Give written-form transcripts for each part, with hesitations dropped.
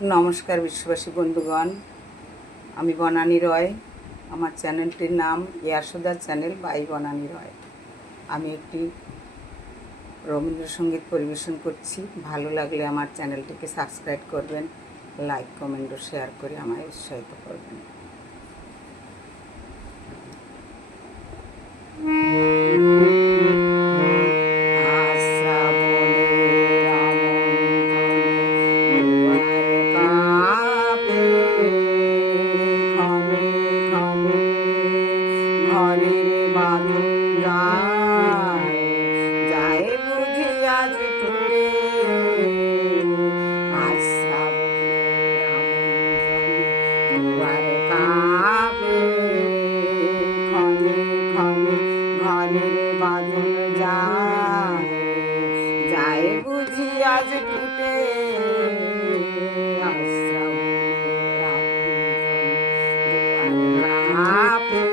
নমস্কার বিশ্ববাসী বন্ধুগণ, আমি বনানী রয়। আমার চ্যানেলটির নাম ইয়াশোদা চ্যানেল বাই বনানী রয়। আমি একটি রবীন্দ্রসঙ্গীত পরিবেশন করছি। ভালো লাগলে আমার চ্যানেলটিকে সাবস্ক্রাইব করবেন, লাইক কমেন্ট ও শেয়ার করে আমায় উৎসাহিত করবেন। ঘরের বাঁধন যায় বুঝি আজ টুটে, আজ শ্রাবণের আমন্ত্রণে দুয়ার কাঁপে। ক্ষণে ক্ষণে ঘরের বাঁধন যায় বুঝি আজ টুটে, আজ শ্রাবণের আমন্ত্রণে দুয়ার কাঁপে।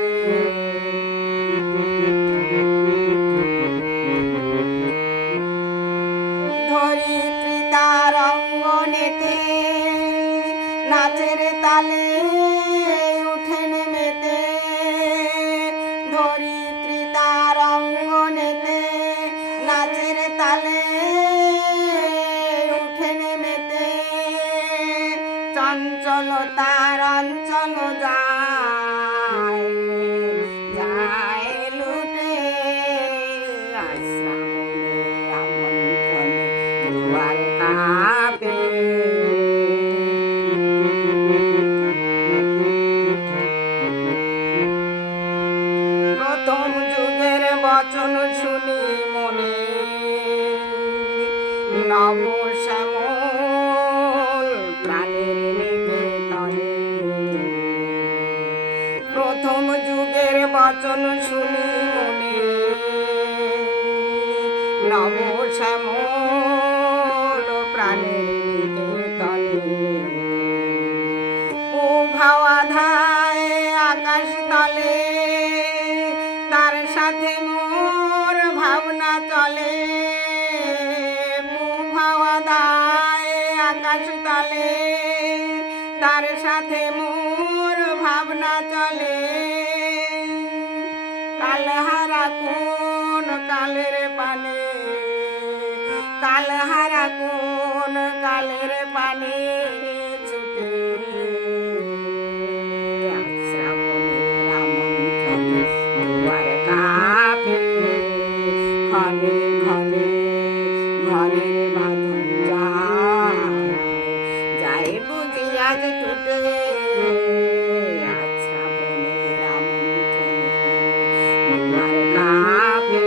ধরিত্রী তার অঙ্গনেতে নাচের তালে উঠেন মেতে, ধরিত্রী তার অঙ্গনেতে নাচের তালে উঠেন মেতে, চঞ্চল তার অঞ্চল যায় লুটে, শ্রাবণের আমন্ত্রণে দুয়ার কাঁপে। প্রথম যুগের বচন শুনি মনে নব শ্যামল প্রাণের নিকেতনে। প্রথম যুগের বচন শুনি মনে নব শ্যামল প্রাণের নিকেতনে। ভাওয়া ধায় আকাশ তলে তার সাথে মোর ভাবনা চলে, ভাওয়া ধায় আকাশ তলে তার সাথে মোর ভাবনা চলে। কালহারা কোন কালের পানে, কালহারা কোন কালের পানে ছুটে, শ্রাবণের আমন্ত্রণে দুয়ার কাঁপে। ক্ষণে ক্ষণে ঘরের বাঁধন যায় বুঝি আজ টুটে, আজ শ্রাবণের আমন্ত্রণে দুয়ার কাঁপে।